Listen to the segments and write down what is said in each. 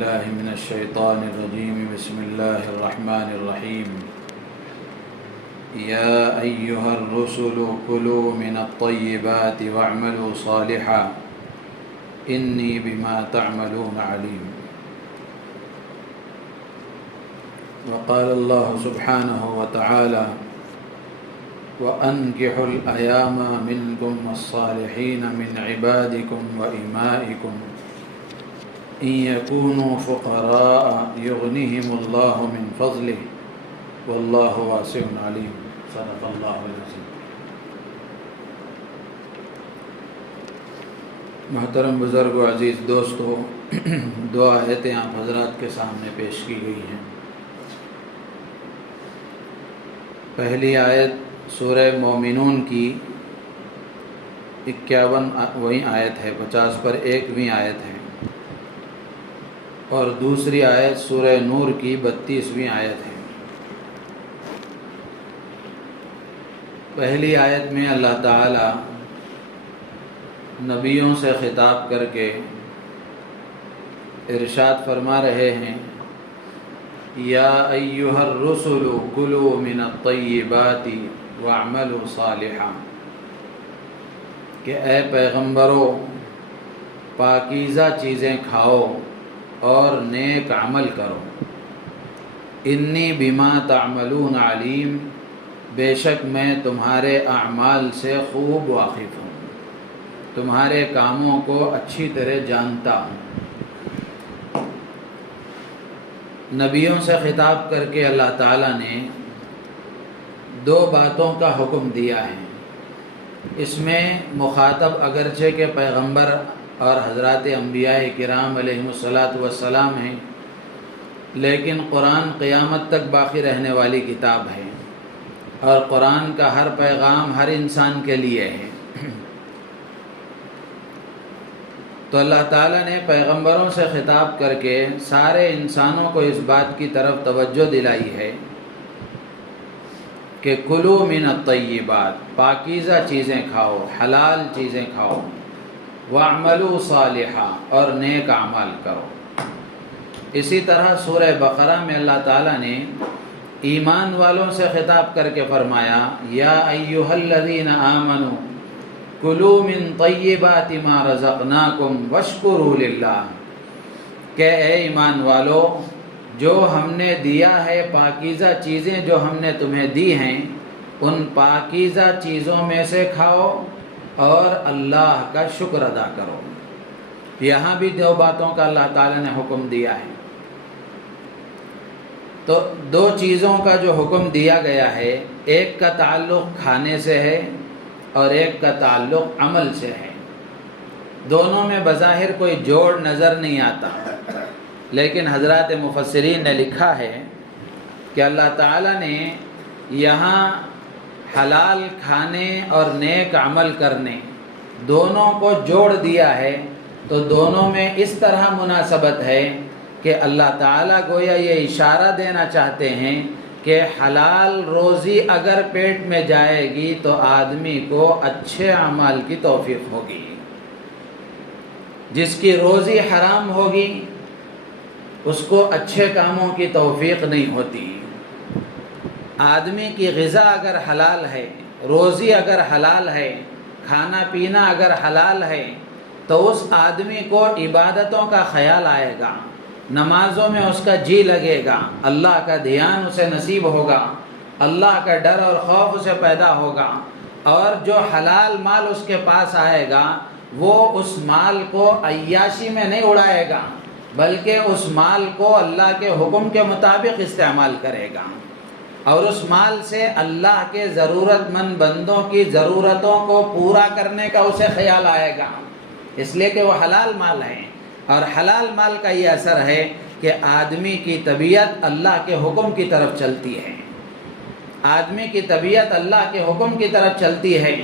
بالله من الشيطان الرجيم بسم الله الرحمن الرحيم يا أيها الرسل كلوا من الطيبات واعملوا صالحا إني بما تعملون عليم وقال الله سبحانه وتعالى وأنكحوا الأيام منكم والصالحين من عبادكم وإمائكم إن يكونوا فقراء يغنهم الله من فضله والله واسع عليم صدق الله العظيم۔ محترم بزرگ و عزیز دوستو، دو آیتیں آپ حضرات کے سامنے پیش کی گئی ہیں۔ پہلی آیت سورہ مومنون کی 51ویں آیت ہے، 50 پر 1ویں آیت ہے، اور دوسری آیت سورہ نور کی 32ویں آیت ہے۔ پہلی آیت میں اللہ تعالی نبیوں سے خطاب کر کے ارشاد فرما رہے ہیں یا ایھا الرسل کلوا من الطیبات واعملوا صالحا، کہ اے پیغمبرو پاکیزہ چیزیں کھاؤ اور نیک عمل کرو۔ انی بما تعملون علیم، بے شک میں تمہارے اعمال سے خوب واقف ہوں، تمہارے کاموں کو اچھی طرح جانتا ہوں۔ نبیوں سے خطاب کر کے اللہ تعالیٰ نے دو باتوں کا حکم دیا ہے۔ اس میں مخاطب اگرچہ کہ پیغمبر اور حضرات انبیاء کرام علیہم الصلاۃ ہیں، لیکن قرآن قیامت تک باقی رہنے والی کتاب ہے، اور قرآن کا ہر پیغام ہر انسان کے لیے ہے۔ تو اللہ تعالیٰ نے پیغمبروں سے خطاب کر کے سارے انسانوں کو اس بات کی طرف توجہ دلائی ہے کہ کلو من الطیبات، پاکیزہ چیزیں کھاؤ، حلال چیزیں کھاؤ، واعملوا صالحا، اور نیک اعمال کرو۔ اسی طرح سورہ بقرہ میں اللہ تعالیٰ نے ایمان والوں سے خطاب کر کے فرمایا یا ایھا الذین آمنوا کلوا من طیبات ما رزقناکم واشکروا للہ، کہ اے ایمان والو جو ہم نے دیا ہے، پاکیزہ چیزیں جو ہم نے تمہیں دی ہیں، ان پاکیزہ چیزوں میں سے کھاؤ اور اللہ کا شکر ادا کرو۔ یہاں بھی دو باتوں کا اللہ تعالیٰ نے حکم دیا ہے۔ تو دو چیزوں کا جو حکم دیا گیا ہے، ایک کا تعلق کھانے سے ہے اور ایک کا تعلق عمل سے ہے۔ دونوں میں بظاہر کوئی جوڑ نظر نہیں آتا، لیکن حضرات مفسرین نے لکھا ہے کہ اللہ تعالیٰ نے یہاں حلال کھانے اور نیک عمل کرنے دونوں کو جوڑ دیا ہے، تو دونوں میں اس طرح مناسبت ہے کہ اللہ تعالیٰ گویا یہ اشارہ دینا چاہتے ہیں کہ حلال روزی اگر پیٹ میں جائے گی تو آدمی کو اچھے اعمال کی توفیق ہوگی، جس کی روزی حرام ہوگی اس کو اچھے کاموں کی توفیق نہیں ہوتی۔ آدمی کی غذا اگر حلال ہے، روزی اگر حلال ہے، کھانا پینا اگر حلال ہے، تو اس آدمی کو عبادتوں کا خیال آئے گا، نمازوں میں اس کا جی لگے گا، اللہ کا دھیان اسے نصیب ہوگا، اللہ کا ڈر اور خوف اسے پیدا ہوگا، اور جو حلال مال اس کے پاس آئے گا وہ اس مال کو عیاشی میں نہیں اڑائے گا، بلکہ اس مال کو اللہ کے حکم کے مطابق استعمال کرے گا، اور اس مال سے اللہ کے ضرورت مند بندوں کی ضرورتوں کو پورا کرنے کا اسے خیال آئے گا، اس لیے کہ وہ حلال مال ہے۔ اور حلال مال کا یہ اثر ہے کہ آدمی کی طبیعت اللہ کے حکم کی طرف چلتی ہے، آدمی کی طبیعت اللہ کے حکم کی طرف چلتی ہے،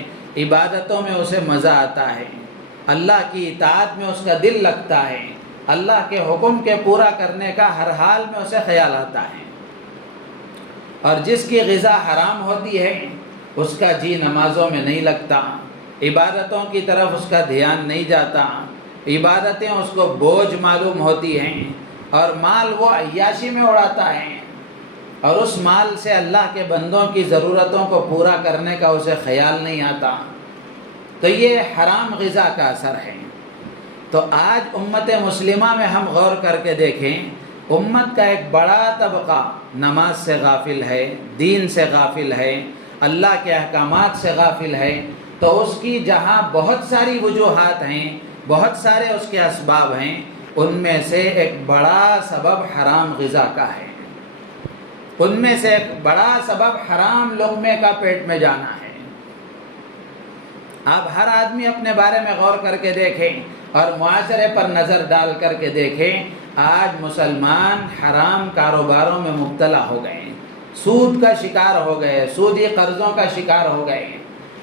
عبادتوں میں اسے مزہ آتا ہے، اللہ کی اطاعت میں اس کا دل لگتا ہے، اللہ کے حکم کے پورا کرنے کا ہر حال میں اسے خیال آتا ہے۔ اور جس کی غذا حرام ہوتی ہے اس کا جی نمازوں میں نہیں لگتا، عبادتوں کی طرف اس کا دھیان نہیں جاتا، عبادتیں اس کو بوجھ معلوم ہوتی ہیں، اور مال وہ عیاشی میں اڑاتا ہے اور اس مال سے اللہ کے بندوں کی ضرورتوں کو پورا کرنے کا اسے خیال نہیں آتا، تو یہ حرام غذا کا اثر ہے۔ تو آج امت مسلمہ میں ہم غور کر کے دیکھیں، امت کا ایک بڑا طبقہ نماز سے غافل ہے، دین سے غافل ہے، اللہ کے احکامات سے غافل ہے، تو اس کی جہاں بہت ساری وجوہات ہیں، بہت سارے اس کے اسباب ہیں، ان میں سے ایک بڑا سبب حرام غذا کا ہے، ان میں سے ایک بڑا سبب حرام لقمے کا پیٹ میں جانا ہے۔ آپ ہر آدمی اپنے بارے میں غور کر کے دیکھیں اور معاشرے پر نظر ڈال کر کے دیکھیں، آج مسلمان حرام کاروباروں میں مبتلا ہو گئے ہیں، سود کا شکار ہو گئے، سودی قرضوں کا شکار ہو گئے،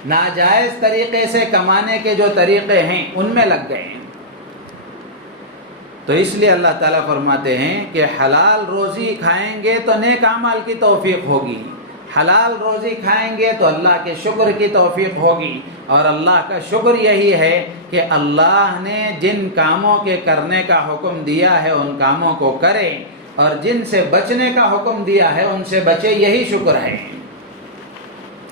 ناجائز طریقے سے کمانے کے جو طریقے ہیں ان میں لگ گئے ہیں۔ تو اس لیے اللہ تعالیٰ فرماتے ہیں کہ حلال روزی کھائیں گے تو نیک اعمال کی توفیق ہوگی، حلال روزی کھائیں گے تو اللہ کے شکر کی توفیق ہوگی، اور اللہ کا شکر یہی ہے کہ اللہ نے جن کاموں کے کرنے کا حکم دیا ہے ان کاموں کو کرے، اور جن سے بچنے کا حکم دیا ہے ان سے بچے، یہی شکر ہے،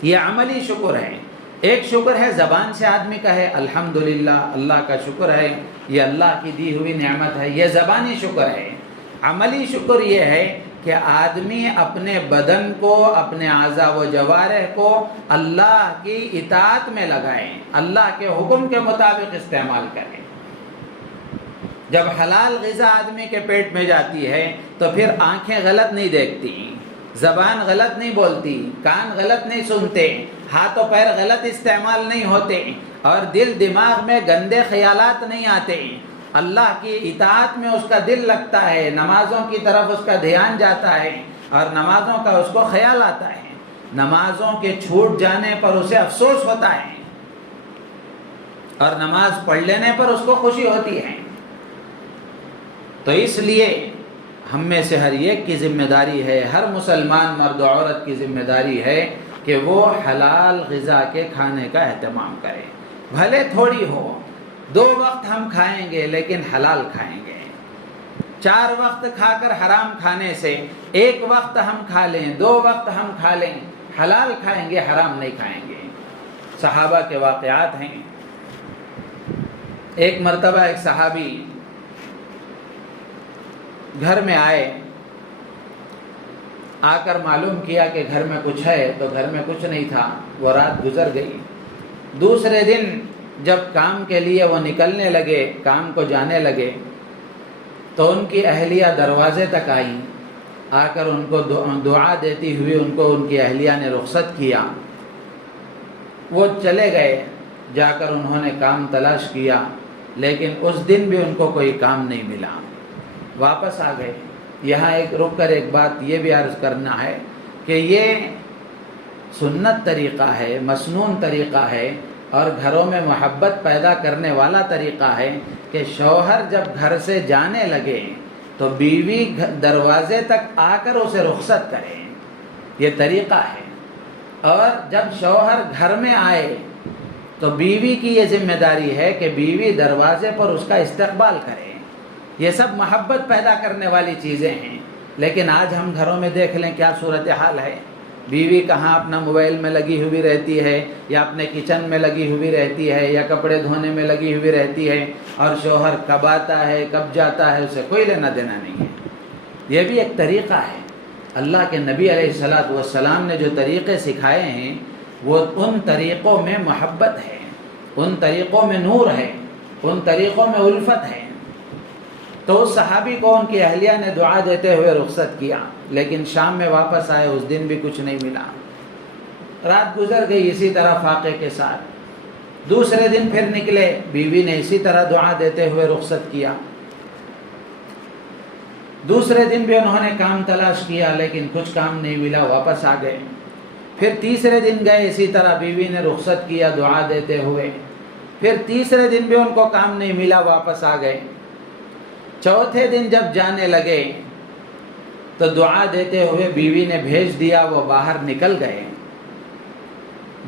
یہ عملی شکر ہے۔ ایک شکر ہے زبان سے آدمی کہے الحمدللہ، اللہ کا شکر ہے، یہ اللہ کی دی ہوئی نعمت ہے، یہ زبانی شکر ہے۔ عملی شکر یہ ہے کہ آدمی اپنے بدن کو، اپنے اعضاء و جوارح کو اللہ کی اطاعت میں لگائیں، اللہ کے حکم کے مطابق استعمال کریں۔ جب حلال غذا آدمی کے پیٹ میں جاتی ہے تو پھر آنکھیں غلط نہیں دیکھتی، زبان غلط نہیں بولتی، کان غلط نہیں سنتے، ہاتھ و پیر غلط استعمال نہیں ہوتے، اور دل دماغ میں گندے خیالات نہیں آتے، اللہ کی اطاعت میں اس کا دل لگتا ہے، نمازوں کی طرف اس کا دھیان جاتا ہے اور نمازوں کا اس کو خیال آتا ہے، نمازوں کے چھوٹ جانے پر اسے افسوس ہوتا ہے اور نماز پڑھ لینے پر اس کو خوشی ہوتی ہے۔ تو اس لیے ہم میں سے ہر ایک کی ذمہ داری ہے، ہر مسلمان مرد و عورت کی ذمہ داری ہے کہ وہ حلال غذا کے کھانے کا اہتمام کرے، بھلے تھوڑی ہو، 2 وقت ہم کھائیں گے لیکن حلال کھائیں گے، 4 وقت کھا کر حرام کھانے سے 1 وقت ہم کھا لیں، 2 وقت ہم کھا لیں، حلال کھائیں گے، حرام نہیں کھائیں گے۔ صحابہ کے واقعات ہیں۔ ایک مرتبہ ایک صحابی گھر میں آئے، آ کر معلوم کیا کہ گھر میں کچھ ہے، تو گھر میں کچھ نہیں تھا، وہ رات گزر گئی۔ دوسرے دن جب کام کے لیے وہ نکلنے لگے، کام کو جانے لگے، تو ان کی اہلیہ دروازے تک آئی، آ کر ان کو دعا دیتی ہوئی ان کو ان کی اہلیہ نے رخصت کیا۔ وہ چلے گئے، جا کر انہوں نے کام تلاش کیا، لیکن اس دن بھی ان کو کوئی کام نہیں ملا، واپس آ گئے۔ یہاں رک کر ایک بات یہ بھی عرض کرنا ہے کہ یہ سنت طریقہ ہے، مسنون طریقہ ہے، اور گھروں میں محبت پیدا کرنے والا طریقہ ہے کہ شوہر جب گھر سے جانے لگے تو بیوی دروازے تک آ کر اسے رخصت کرے، یہ طریقہ ہے۔ اور جب شوہر گھر میں آئے تو بیوی کی یہ ذمہ داری ہے کہ بیوی دروازے پر اس کا استقبال کرے۔ یہ سب محبت پیدا کرنے والی چیزیں ہیں، لیکن آج ہم گھروں میں دیکھ لیں کیا صورتحال ہے۔ بیوی کہاں اپنا موبائل میں لگی ہوئی رہتی ہے، یا اپنے کچن میں لگی ہوئی رہتی ہے، یا کپڑے دھونے میں لگی ہوئی رہتی ہے، اور شوہر کب آتا ہے کب جاتا ہے اسے کوئی لینا دینا نہیں ہے۔ یہ بھی ایک طریقہ ہے۔ اللہ کے نبی علیہ الصلاۃ والسلام نے جو طریقے سکھائے ہیں وہ ان طریقوں میں محبت ہے، ان طریقوں میں نور ہے، ان طریقوں میں الفت ہے۔ تو اس صحابی کو ان کی اہلیہ نے دعا دیتے ہوئے رخصت کیا، لیکن شام میں واپس آئے، اس دن بھی کچھ نہیں ملا، رات گزر گئی اسی طرح فاقے کے ساتھ۔ دوسرے دن پھر نکلے، بیوی نے اسی طرح دعا دیتے ہوئے رخصت کیا۔ دوسرے دن بھی انہوں نے کام تلاش کیا لیکن کچھ کام نہیں ملا، واپس آ گئے۔ پھر تیسرے دن گئے، اسی طرح بیوی نے رخصت کیا دعا دیتے ہوئے۔ پھر تیسرے دن بھی ان کو کام نہیں ملا، واپس آ گئے۔ چوتھے دن جب جانے لگے تو دعا دیتے ہوئے بیوی نے بھیج دیا، وہ باہر نکل گئے۔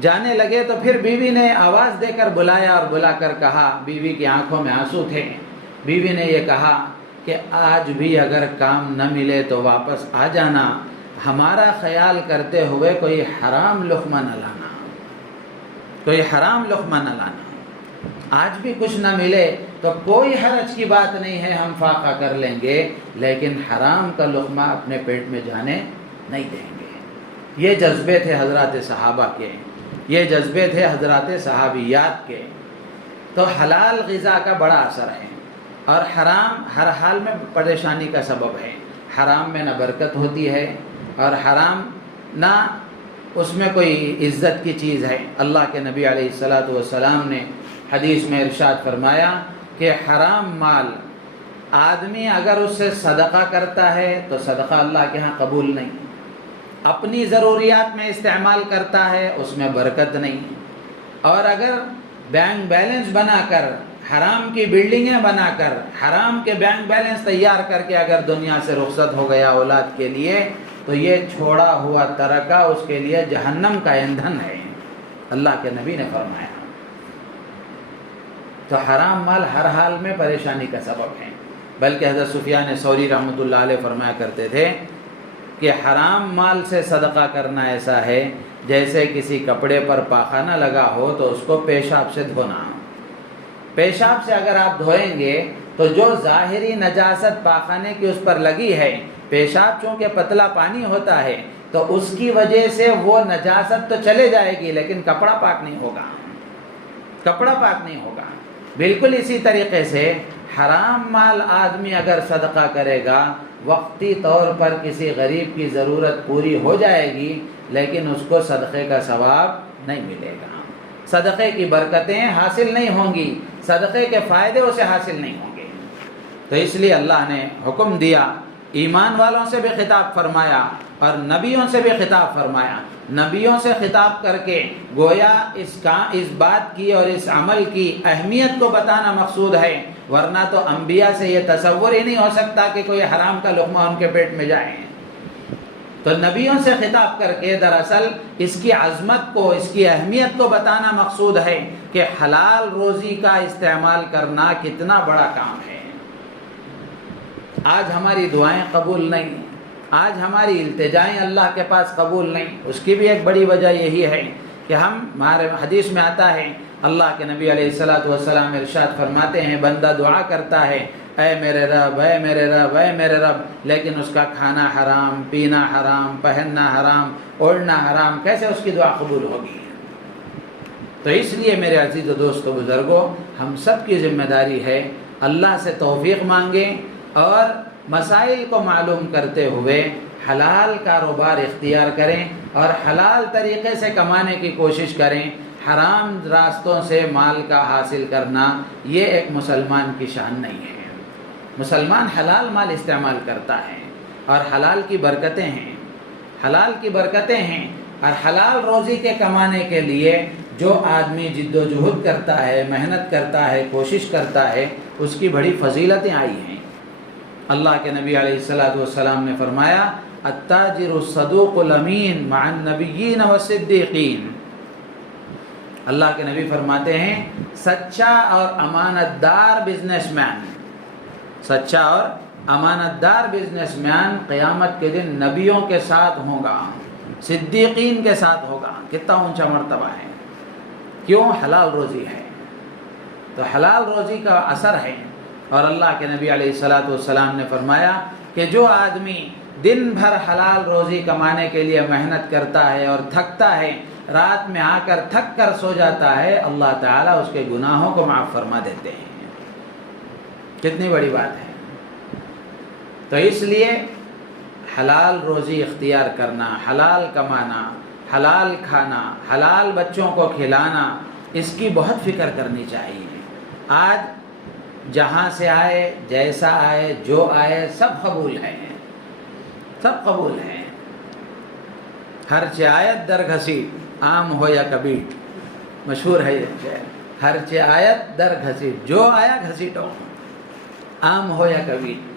جانے لگے تو پھر بیوی نے آواز دے کر بلایا، اور بلا کر کہا، بیوی کی آنکھوں میں آنسو تھے، بیوی نے یہ کہا کہ آج بھی اگر کام نہ ملے تو واپس آ جانا، ہمارا خیال کرتے ہوئے کوئی حرام لقمہ نہ لانا، کوئی حرام لقمہ نہ لانا۔ آج بھی کچھ نہ ملے تو کوئی حرج کی بات نہیں ہے، ہم فاقہ کر لیں گے، لیکن حرام کا لقمہ اپنے پیٹ میں جانے نہیں دیں گے۔ یہ جذبے تھے حضرات صحابہ کے، یہ جذبے تھے حضرات صحابیات کے۔ تو حلال غذا کا بڑا اثر ہے، اور حرام ہر حال میں پریشانی کا سبب ہے۔ حرام میں نہ برکت ہوتی ہے، اور حرام نہ اس میں کوئی عزت کی چیز ہے۔ اللہ کے نبی علیہ الصلاۃ والسلام نے حدیث میں ارشاد فرمایا کہ حرام مال آدمی اگر اس سے صدقہ کرتا ہے تو صدقہ اللہ کے ہاں قبول نہیں، اپنی ضروریات میں استعمال کرتا ہے اس میں برکت نہیں، اور اگر بینک بیلنس بنا کر، حرام کی بلڈنگیں بنا کر، حرام کے بینک بیلنس تیار کر کے اگر دنیا سے رخصت ہو گیا اولاد کے لیے، تو یہ چھوڑا ہوا ترکہ اس کے لیے جہنم کا ایندھن ہے، اللہ کے نبی نے فرمایا۔ تو حرام مال ہر حال میں پریشانی کا سبب ہے، بلکہ حضرت سفیان ثوری رحمۃ اللہ علیہ فرمایا کرتے تھے کہ حرام مال سے صدقہ کرنا ایسا ہے جیسے کسی کپڑے پر پاخانہ لگا ہو تو اس کو پیشاب سے دھونا۔ پیشاب سے اگر آپ دھوئیں گے تو جو ظاہری نجاست پاخانے کی اس پر لگی ہے، پیشاب چونکہ پتلا پانی ہوتا ہے تو اس کی وجہ سے وہ نجاست تو چلے جائے گی، لیکن کپڑا پاک نہیں ہوگا، کپڑا پاک نہیں ہوگا۔ بالکل اسی طریقے سے حرام مال آدمی اگر صدقہ کرے گا، وقتی طور پر کسی غریب کی ضرورت پوری ہو جائے گی، لیکن اس کو صدقے کا ثواب نہیں ملے گا، صدقے کی برکتیں حاصل نہیں ہوں گی، صدقے کے فائدے اسے حاصل نہیں ہوں گے۔ تو اس لیے اللہ نے حکم دیا، ایمان والوں سے بھی خطاب فرمایا اور نبیوں سے بھی خطاب فرمایا۔ نبیوں سے خطاب کر کے گویا اس بات کی اور اس عمل کی اہمیت کو بتانا مقصود ہے، ورنہ تو انبیاء سے یہ تصور ہی نہیں ہو سکتا کہ کوئی حرام کا لقمہ ان کے پیٹ میں جائے۔ تو نبیوں سے خطاب کر کے دراصل اس کی عظمت کو، اس کی اہمیت کو بتانا مقصود ہے کہ حلال روزی کا استعمال کرنا کتنا بڑا کام ہے۔ آج ہماری دعائیں قبول نہیں، آج ہماری التجائیں اللہ کے پاس قبول نہیں، اس کی بھی ایک بڑی وجہ یہی ہے کہ ہمارے حدیث میں آتا ہے، اللہ کے نبی علیہ الصلاۃ والسلام ارشاد فرماتے ہیں، بندہ دعا کرتا ہے، اے میرے رب، اے میرے رب، اے میرے رب، لیکن اس کا کھانا حرام، پینا حرام، پہننا حرام، اوڑھنا حرام، کیسے اس کی دعا قبول ہوگی؟ تو اس لیے میرے عزیز و دوست و بزرگوں، ہم سب کی ذمہ داری ہے اللہ سے توفیق مانگیں اور مسائل کو معلوم کرتے ہوئے حلال کاروبار اختیار کریں اور حلال طریقے سے کمانے کی کوشش کریں۔ حرام راستوں سے مال کا حاصل کرنا یہ ایک مسلمان کی شان نہیں ہے۔ مسلمان حلال مال استعمال کرتا ہے اور حلال کی برکتیں ہیں، حلال کی برکتیں ہیں، اور حلال روزی کے کمانے کے لیے جو آدمی جد و جہد کرتا ہے، محنت کرتا ہے، کوشش کرتا ہے، اس کی بڑی فضیلتیں آئی ہیں۔ اللہ کے نبی علیہ الصلاۃ والسلام نے فرمایا، التاجر الصدوق الامین مع النبیین والصدیقین۔ اللہ کے نبی فرماتے ہیں، سچا اور امانت دار بزنس مین، سچا اور امانت دار بزنس مین قیامت کے دن نبیوں کے ساتھ ہوگا، صدیقین کے ساتھ ہوگا۔ کتنا اونچا مرتبہ ہے، کیوں؟ حلال روزی ہے۔ تو حلال روزی کا اثر ہے، اور اللہ کے نبی علیہ الصلاۃ والسلام نے فرمایا کہ جو آدمی دن بھر حلال روزی کمانے کے لیے محنت کرتا ہے اور تھکتا ہے، رات میں آ کر تھک کر سو جاتا ہے، اللہ تعالیٰ اس کے گناہوں کو معاف فرما دیتے ہیں۔ کتنی بڑی بات ہے۔ تو اس لیے حلال روزی اختیار کرنا، حلال کمانا، حلال کھانا، حلال بچوں کو کھلانا، اس کی بہت فکر کرنی چاہیے۔ آج جہاں سے آئے، جیسا آئے، جو آئے، سب قبول ہے، سب قبول ہے۔ ہر چآیت در گھسیٹ، عام ہو یا کبیٹ، مشہور ہے یہ شعر۔ ہر چآیت در گھسیٹ، جو آیا گھسیٹو، عام ہو یا کبیٹ۔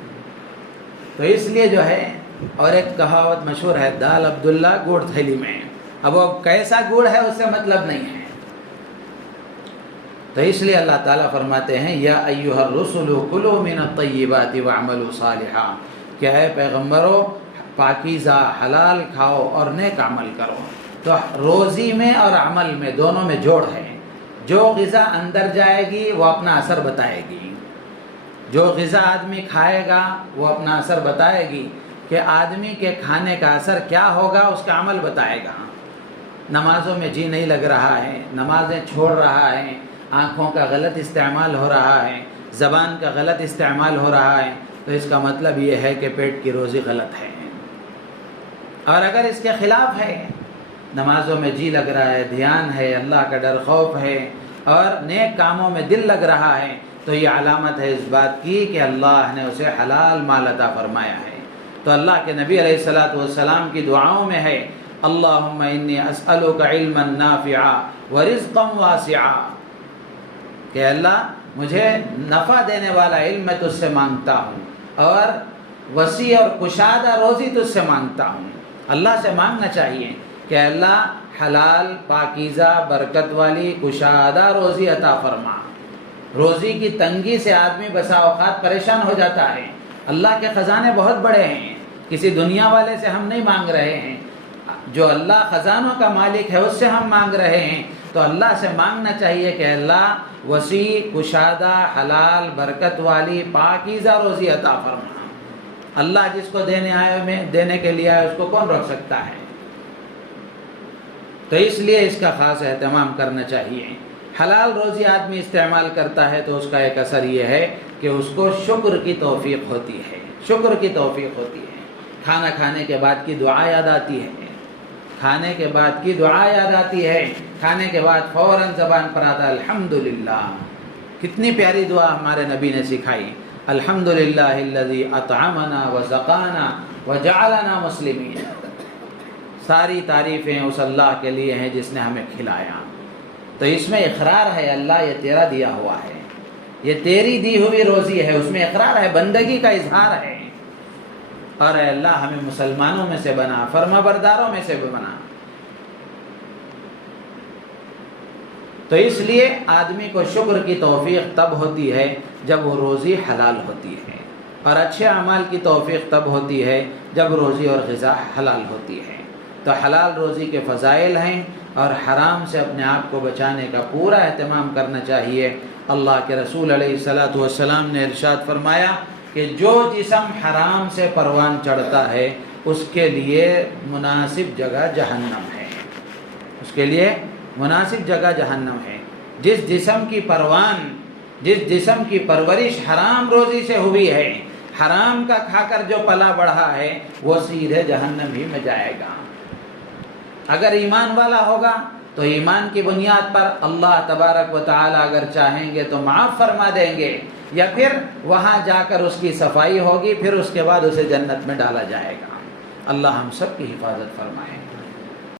تو اس لیے جو ہے، اور ایک کہاوت مشہور ہے، دال عبداللہ گڑ تھیلی میں۔ اب وہ کیسا گڑ ہے اس سے مطلب نہیں ہے۔ تو اس لیے اللہ تعالیٰ فرماتے ہیں یا ایھا الرسل کلوا من الطیبات واعملوا صالحا، کہ اے پیغمبروں پاکیزہ حلال کھاؤ اور نیک عمل کرو۔ تو روزی میں اور عمل میں دونوں میں جوڑ ہے۔ جو غذا اندر جائے گی وہ اپنا اثر بتائے گی، جو غذا آدمی کھائے گا وہ اپنا اثر بتائے گی کہ آدمی کے کھانے کا اثر کیا ہوگا، اس کا عمل بتائے گا۔ نمازوں میں جی نہیں لگ رہا ہے، نمازیں چھوڑ رہا ہے، آنکھوں کا غلط استعمال ہو رہا ہے، زبان کا غلط استعمال ہو رہا ہے، تو اس کا مطلب یہ ہے کہ پیٹ کی روزی غلط ہے۔ اور اگر اس کے خلاف ہے، نمازوں میں جی لگ رہا ہے، دھیان ہے، اللہ کا ڈر خوف ہے اور نیک کاموں میں دل لگ رہا ہے، تو یہ علامت ہے اس بات کی کہ اللہ نے اسے حلال مال عطا فرمایا ہے۔ تو اللہ کے نبی علیہ الصلوۃ والسلام کی دعاؤں میں ہے اللہم انی اسألک علما نافعا ورزقا واسعا، کہ اللہ مجھے نفع دینے والا علم میں تجھ سے مانگتا ہوں اور وسیع اور کشادہ روزی تجھ سے مانگتا ہوں۔ اللہ سے مانگنا چاہیے کہ اللہ حلال پاکیزہ برکت والی کشادہ روزی عطا فرما۔ روزی کی تنگی سے آدمی بسا اوقات پریشان ہو جاتا ہے۔ اللہ کے خزانے بہت بڑے ہیں، کسی دنیا والے سے ہم نہیں مانگ رہے ہیں، جو اللہ خزانوں کا مالک ہے اس سے ہم مانگ رہے ہیں۔ تو اللہ سے مانگنا چاہیے کہ اللہ وسیع کشادہ حلال برکت والی پاکیزہ روزی عطا فرما۔ اللہ جس کو دینے کے لیے آئے اس کو کون روک سکتا ہے؟ تو اس لیے اس کا خاص اہتمام کرنا چاہیے۔ حلال روزی آدمی استعمال کرتا ہے تو اس کا ایک اثر یہ ہے کہ اس کو شکر کی توفیق ہوتی ہے، شکر کی توفیق ہوتی ہے۔ کھانا کھانے کے بعد کی دعا یاد آتی ہے، کھانے کے بعد کی دعا یاد آتی ہے، کھانے کے بعد فوراً زبان پر آتا ہے الحمدللہ۔ کتنی پیاری دعا ہمارے نبی نے سکھائی، الحمدللہ الذی اطعمنا وسقانا وجعلنا مسلمین۔ ساری تعریفیں اس اللہ کے لیے ہیں جس نے ہمیں کھلایا۔ تو اس میں اقرار ہے اللہ یہ تیرا دیا ہوا ہے، یہ تیری دی ہوئی روزی ہے، اس میں اقرار ہے، بندگی کا اظہار ہے۔ اور اے اللہ ہمیں مسلمانوں میں سے بنا، فرما برداروں میں سے بنا۔ تو اس لیے آدمی کو شکر کی توفیق تب ہوتی ہے جب وہ روزی حلال ہوتی ہے، اور اچھے اعمال کی توفیق تب ہوتی ہے جب روزی اور غذا حلال ہوتی ہے۔ تو حلال روزی کے فضائل ہیں اور حرام سے اپنے آپ کو بچانے کا پورا اہتمام کرنا چاہیے۔ اللہ کے رسول علیہ الصلوۃ والسلام نے ارشاد فرمایا کہ جو جسم حرام سے پروان چڑھتا ہے اس کے لیے مناسب جگہ جہنم ہے، اس کے لیے مناسب جگہ جہنم ہے۔ جس جسم کی پرورش حرام روزی سے ہوئی ہے، حرام کا کھا کر جو پلا بڑھا ہے، وہ سیدھے جہنم ہی میں جائے گا۔ اگر ایمان والا ہوگا تو ایمان کی بنیاد پر اللہ تبارک و تعالی اگر چاہیں گے تو معاف فرما دیں گے، یا پھر وہاں جا کر اس کی صفائی ہوگی، پھر اس کے بعد اسے جنت میں ڈالا جائے گا۔ اللہ ہم سب کی حفاظت فرمائے۔